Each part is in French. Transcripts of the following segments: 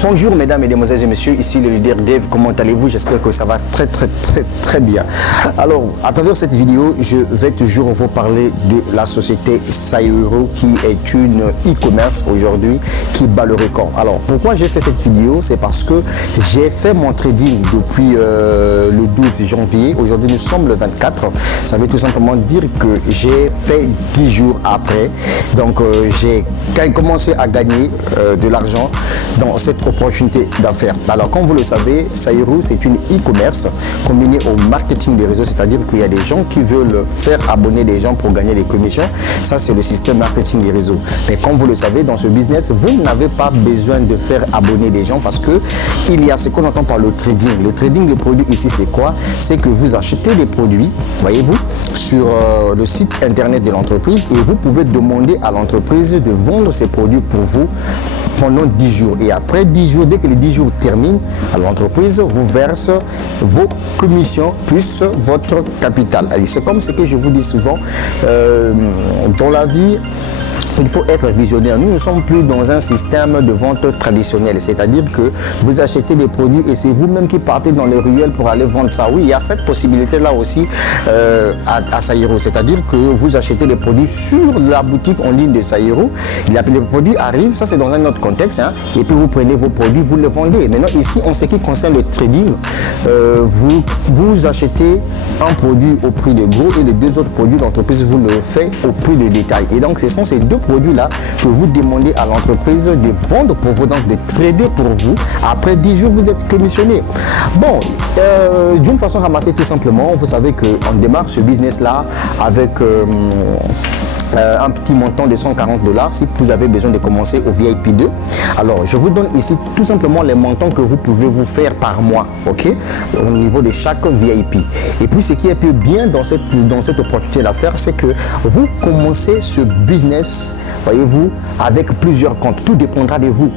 Bonjour mesdames, mesdemoiselles et messieurs, ici le leader Dave, comment allez-vous? J'espère que ça va très bien. Alors, à travers cette vidéo, je vais toujours vous parler de la société Saïro qui est une e-commerce aujourd'hui qui bat le record. Alors, pourquoi j'ai fait cette vidéo? C'est parce que j'ai fait mon trading depuis le 12 janvier. Aujourd'hui, nous sommes le 24. Ça veut tout simplement dire que j'ai fait 10 jours après. Donc, j'ai commencé à gagner de l'argent dans cette opportunité d'affaires. Alors, comme vous le savez, Saïro, c'est une e-commerce combinée au marketing des réseaux, c'est-à-dire qu'il y a des gens qui veulent faire abonner des gens pour gagner des commissions. Ça, c'est le système marketing des réseaux. Mais comme vous le savez, dans ce business, vous n'avez pas besoin de faire abonner des gens parce que il y a ce qu'on entend par le trading. Le trading de produits ici, c'est quoi? C'est que vous achetez des produits, voyez-vous, sur le site internet de l'entreprise et vous pouvez demander à l'entreprise de vendre ces produits pour vous pendant 10 jours. Et après 10 jours, dès que les 10 jours terminent, l'entreprise vous verse vos commissions plus votre capital. C'est comme ce que je vous dis souvent, dans la vie, il faut être visionnaire. Nous ne sommes plus dans un système de vente traditionnel, c'est-à-dire que vous achetez des produits et c'est vous-même qui partez dans les ruelles pour aller vendre ça. Oui, il y a cette possibilité-là aussi à Saïro, c'est-à-dire que vous achetez des produits sur la boutique en ligne de Saïro. Les produits arrivent, ça c'est dans un autre contexte, hein, et puis vous prenez vos produits, vous les vendez. Maintenant ici, en ce qui concerne le trading, vous achetez un produit au prix de gros et les deux autres produits, l'entreprise vous le fait au prix de détail. Et donc ce sont ces deux produits-là que vous demandez à l'entreprise de vendre pour vous, donc de trader pour vous. Après 10 jours, vous êtes commissionné. Bon, d'une façon ramassée tout simplement, vous savez qu'on démarre ce business-là avec un petit montant de 140 $. Si vous avez besoin de commencer au VIP 2, alors je vous donne ici tout simplement les montants que vous pouvez vous faire par mois, ok, au niveau de chaque VIP. Et puis ce qui est plus bien dans cette opportunité d'affaires, c'est que vous commencez ce business, voyez-vous, avec plusieurs comptes. Tout dépendra de vous.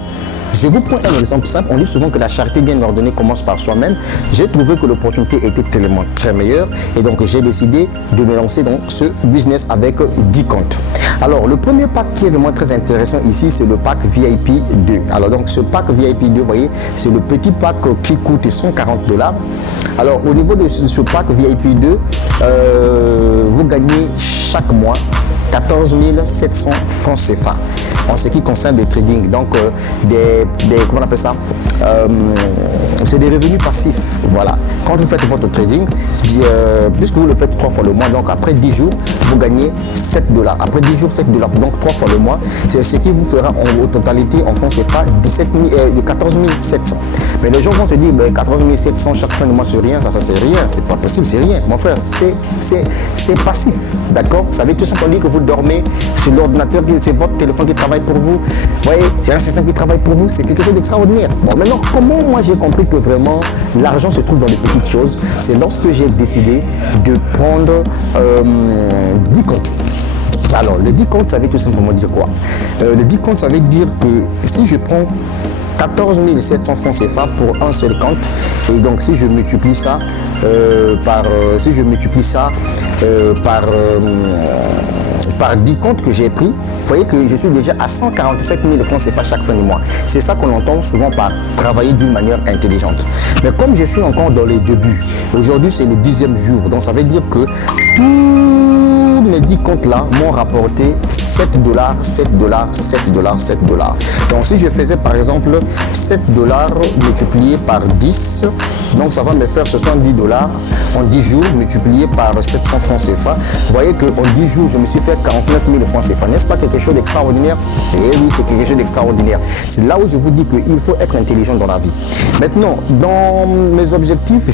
Je vous prends un exemple simple. On dit souvent que la charité bien ordonnée commence par soi-même. J'ai trouvé que l'opportunité était tellement très meilleure et donc j'ai décidé de me lancer dans ce business avec 10 comptes. Alors, le premier pack qui est vraiment très intéressant ici, c'est le pack VIP 2. Alors, donc, ce pack VIP 2, vous voyez, c'est le petit pack qui coûte 140 $. Alors, au niveau de ce pack VIP 2, vous gagnez chaque mois 14 700 francs CFA en ce qui concerne le trading. Donc, comment on appelle ça, c'est des revenus passifs. Voilà. Quand vous faites votre trading, puisque vous le faites 3 fois le mois, donc après 10 jours, vous gagnez 7 $. Après 10 jours, 7 $. Donc 3 fois le mois, c'est ce qui vous fera en totalité en francs CFA de 14 700. Mais les gens vont se dire, 14 700 chaque fin de mois, c'est rien, ça c'est rien, c'est pas possible, c'est rien. Mon frère, c'est passif, d'accord? Ça veut tout simplement dire que vous dormez sur l'ordinateur, c'est votre téléphone qui travaille pour vous. Vous voyez, c'est un système qui travaille pour vous, c'est quelque chose d'extraordinaire. Bon, maintenant, comment moi j'ai compris que vraiment l'argent se trouve dans les petites choses? C'est lorsque j'ai décidé de prendre 10 comptes. Alors, le 10 comptes, ça veut tout simplement dire quoi? Le 10 comptes, ça veut dire que si je prends 14 700 francs CFA pour un seul compte, et donc si je multiplie ça par 10 comptes que j'ai pris, vous voyez que je suis déjà à 147 000 francs CFA chaque fin de mois. C'est ça qu'on entend souvent par travailler d'une manière intelligente. Mais comme je suis encore dans les débuts, aujourd'hui c'est le 10e jour, donc ça veut dire que tous mes 10 comptes là m'ont rapporté 7 $, 7 $, 7 $, 7 $. Donc si je faisais par exemple 7 $ multiplié par 10, donc ça va me faire 70 $ en 10 jours multiplié par 700 francs CFA. Vous voyez qu'en 10 jours, je me suis fait 49 000 francs CFA. N'est-ce pas quelque chose d'extraordinaire? Eh oui, c'est quelque chose d'extraordinaire. C'est là où je vous dis qu'il faut être intelligent dans la vie. Maintenant, dans mes objectifs,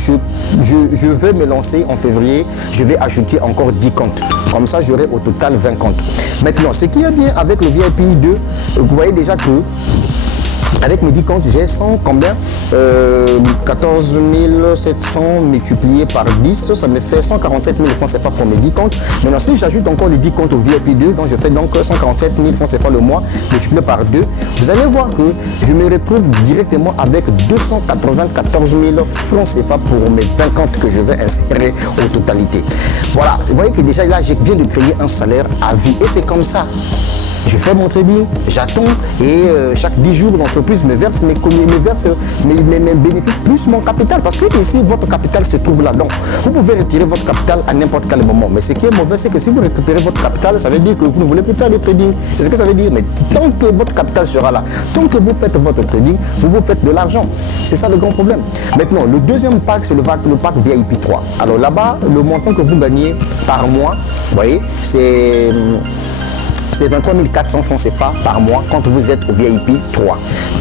je vais me lancer en février. Je vais ajouter encore 10 comptes. Comme ça, j'aurai au total 20 comptes. Maintenant, ce qui est bien avec le VIP 2, vous voyez déjà que avec mes 10 comptes, j'ai 100 combien 14 700 multiplié par 10, ça me fait 147 000 francs CFA pour mes 10 comptes. Maintenant, si j'ajoute encore les 10 comptes au VIP 2, donc je fais donc 147 000 francs CFA le mois multiplié par 2, vous allez voir que je me retrouve directement avec 294 000 francs CFA pour mes 20 comptes que je vais insérer en totalité. Voilà, vous voyez que déjà là, je viens de créer un salaire à vie et c'est comme ça. Je fais mon trading, j'attends et chaque 10 jours, l'entreprise me verse mes bénéfices plus mon capital. Parce que ici, votre capital se trouve là. Donc, vous pouvez retirer votre capital à n'importe quel moment. Mais ce qui est mauvais, c'est que si vous récupérez votre capital, ça veut dire que vous ne voulez plus faire de trading. C'est ce que ça veut dire. Mais tant que votre capital sera là, tant que vous faites votre trading, vous faites de l'argent. C'est ça le grand problème. Maintenant, le deuxième pack, c'est le pack VIP 3. Alors là-bas, le montant que vous gagnez par mois, vous voyez, c'est 23 400 francs CFA par mois quand vous êtes au VIP 3.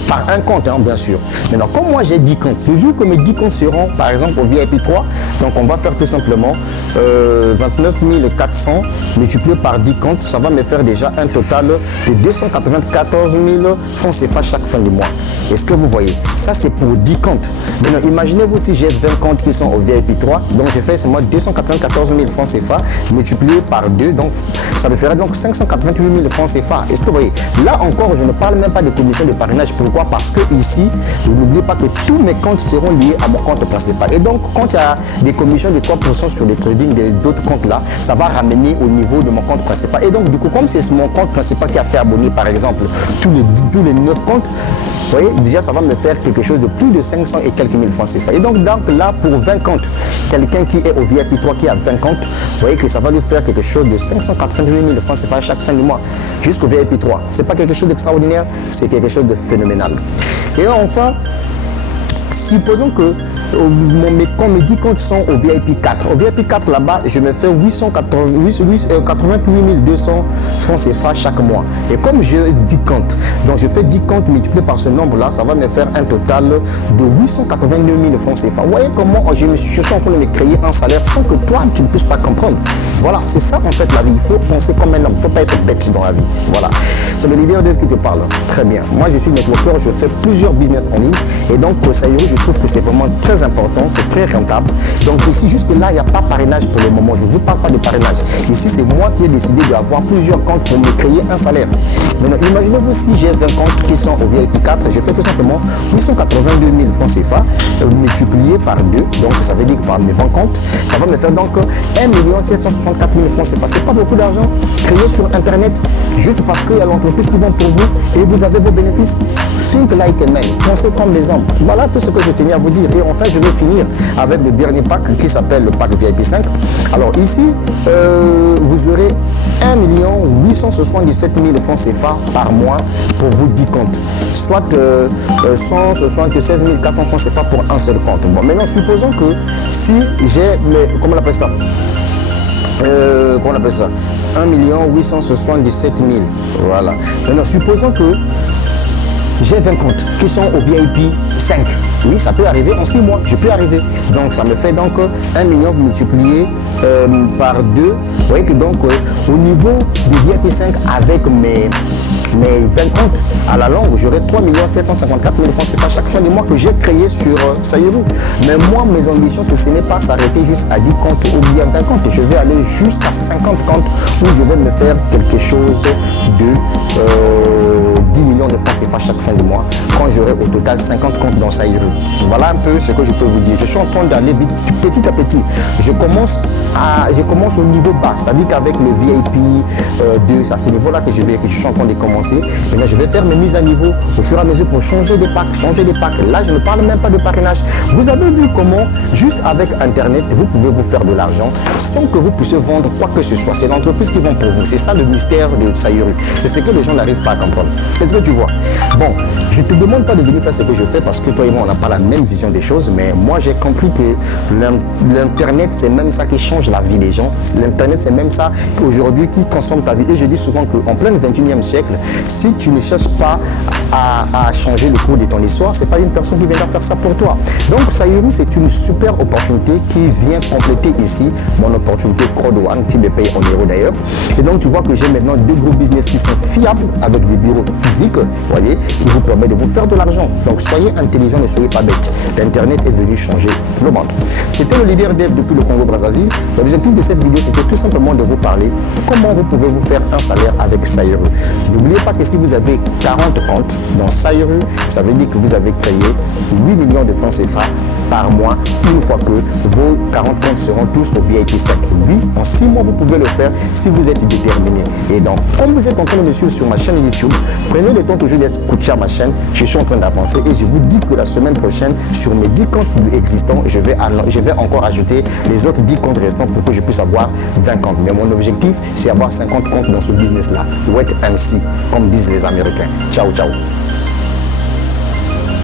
Par un compte, hein, bien sûr. Maintenant, comme moi j'ai 10 comptes, le jour que mes 10 comptes seront, par exemple, au VIP 3, donc on va faire tout simplement 29 400 multiplié par 10 comptes, ça va me faire déjà un total de 294 000 francs CFA chaque fin du mois. Est-ce que vous voyez? Ça, c'est pour 10 comptes. Maintenant, imaginez-vous si j'ai 20 comptes qui sont au VIP 3, donc j'ai fait seulement 294 000 francs CFA multiplié par 2, donc ça me ferait donc 588 000 francs CFA. Est-ce que vous voyez? Là encore, je ne parle même pas de commission de parrainage. Pourquoi? Parce que ici, n'oubliez pas que tous mes comptes seront liés à mon compte principal. Et donc, quand il y a des commissions de 3% sur les trading d'autres comptes là, ça va ramener au niveau de mon compte principal. Et donc, du coup, comme c'est mon compte principal qui a fait abonner, par exemple, tous les 9 comptes, vous voyez, déjà, ça va me faire quelque chose de plus de 500 et quelques mille francs CFA. Et donc là, pour 20 comptes, quelqu'un qui est au VIP 3, qui a 20 comptes, vous voyez que ça va lui faire quelque chose de 588 000 francs CFA chaque fin du mois, jusqu'au VIP 3. C'est pas quelque chose d'extraordinaire, c'est quelque chose de phénoménal. Et enfin, supposons que mes 10 comptes sont au VIP 4. Au VIP 4, là-bas, je me fais 88 200 francs CFA chaque mois. Et comme j'ai 10 comptes, donc je fais 10 comptes multipliés par ce nombre-là, ça va me faire un total de 882 000 francs CFA. Vous voyez comment je suis en train de me créer un salaire sans que toi, tu ne puisses pas comprendre. Voilà, c'est ça en fait la vie. Il faut penser comme un homme, il ne faut pas être bête dans la vie. Voilà, c'est le leader Dave qui te parle. Très bien. Moi, je suis networker, je fais plusieurs business en ligne. Et donc, Sayuru, je trouve que c'est vraiment très important, c'est très rentable. Donc ici, jusque-là, il n'y a pas de parrainage pour le moment. Je ne vous parle pas de parrainage. Ici, c'est moi qui ai décidé d'avoir plusieurs comptes pour me créer un salaire. Maintenant, imaginez-vous si j'ai 20 comptes qui sont au VIP 4, je fais tout simplement 882 000 francs CFA multiplié par 2. Donc, ça veut dire que par mes 20 comptes, ça va me faire donc 1 764 000 francs CFA. C'est pas beaucoup d'argent créé sur Internet juste parce qu'il y a l'entreprise qui vend pour vous et vous avez vos bénéfices. Think like a man. Pensez comme les hommes. Voilà tout ce que je tenais à vous dire. Et enfin, je vais finir avec le dernier pack qui s'appelle le pack VIP 5. Alors ici, vous aurez 1 877 000 francs CFA par mois pour vous 10 comptes. Soit 176 400 francs CFA pour un seul compte. Bon, maintenant, supposons que si j'ai, comment on appelle ça? 1 877 000. Voilà. Maintenant, supposons que j'ai 20 comptes qui sont au VIP 5. Oui, ça peut arriver en 6 mois. Je peux arriver. Donc, ça me fait donc 1 million multiplié par 2. Vous voyez que donc, au niveau du VIP 5, avec mes 20 comptes, à la longue, j'aurai 3 754 000 francs CFA chaque fin de mois que j'ai créé sur Sayuru. Mais moi, mes ambitions, ce n'est pas s'arrêter juste à 10 comptes ou bien 20 comptes. Je vais aller jusqu'à 50 comptes où je vais me faire quelque chose de 10 millions de francs CFA chaque fin de mois quand j'aurai au total 50 comptes dans Sayuru. Voilà un peu ce que je peux vous dire. Je suis en train d'aller vite, petit à petit. Je commence au niveau bas, c'est-à-dire qu'avec le VIP 2, c'est à ce niveau-là que je suis en train de commencer. Maintenant, je vais faire mes mises à niveau au fur et à mesure pour changer des packs. Là, je ne parle même pas de parrainage. Vous avez vu comment, juste avec Internet, vous pouvez vous faire de l'argent sans que vous puissiez vendre quoi que ce soit. C'est l'entreprise qui vend pour vous. C'est ça le mystère de Sayuru. C'est ce que les gens n'arrivent pas à comprendre. Est-ce que tu vois? Bon, je ne te demande pas de venir faire ce que je fais parce que toi et moi, on n'a pas la même vision des choses, mais moi, j'ai compris que l'Internet, c'est même ça qui change la vie des gens. L'Internet, c'est même ça qu'aujourd'hui qui consomme ta vie. Et je dis souvent qu'en plein 21e siècle, si tu ne cherches pas à changer le cours de ton histoire, c'est pas une personne qui viendra faire ça pour toi. Donc, Sayuru, c'est une super opportunité qui vient compléter ici mon opportunité Crowd One, qui me paye en euros d'ailleurs. Et donc, tu vois que j'ai maintenant 2 gros business qui sont fiables avec des bureaux physique, voyez, qui vous permet de vous faire de l'argent. Donc soyez intelligent, ne soyez pas bête. L'Internet est venu changer le monde. C'était le leader dev depuis le Congo-Brazzaville. L'objectif de cette vidéo, c'était tout simplement de vous parler comment vous pouvez vous faire un salaire avec Saïru. N'oubliez pas que si vous avez 40 comptes dans Saïru, ça veut dire que vous avez créé 8 millions de francs CFA par mois, une fois que vos 40 comptes seront tous au VIP 5. Oui, en 6 mois, vous pouvez le faire si vous êtes déterminé. Et donc, comme vous êtes en train de me suivre sur ma chaîne YouTube, prenez le temps toujours d'écouter ma chaîne. Je suis en train d'avancer et je vous dis que la semaine prochaine, sur mes 10 comptes existants, je vais encore ajouter les autres 10 comptes restants pour que je puisse avoir 20 comptes. Mais mon objectif, c'est avoir 50 comptes dans ce business-là. Wait and see, comme disent les Américains. Ciao, ciao.